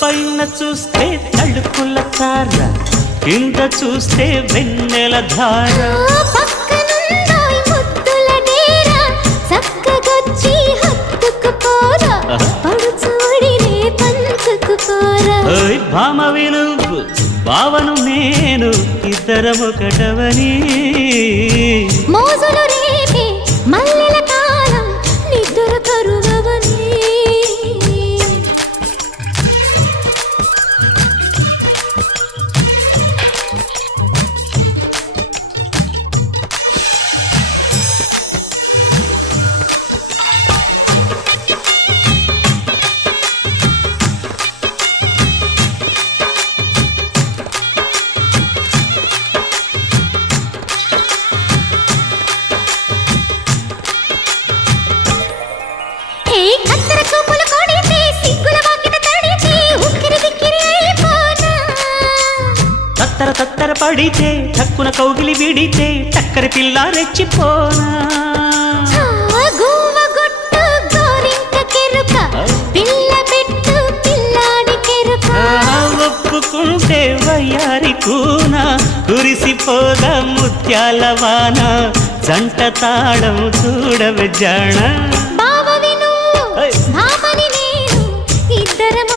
పైన చూస్తే తడుకుల తార, కింద చూస్తే వెన్నెల ధార. పక్కనుందోయ్ ముద్దుల డేరా, చక్కగొచ్చి హత్తుకుపోరా, పడుచూడినే పంచుకుపోరా. భామ వినువు భావను నేను, ఇద్దరమొకటవని. మోజులు రేపే మల్లెల కాలం, నిద్ర కరువవని. తత్తర తత్తర పడితే చక్కున కౌగిలి విడితే చక్కరి పిల్ల రెచ్చిపోనా. ఒప్పుకుంటే వయ్యారి కూన, కురిసిపోదా ముత్యాల వాన, జంట తాళం చూడవే జాణ.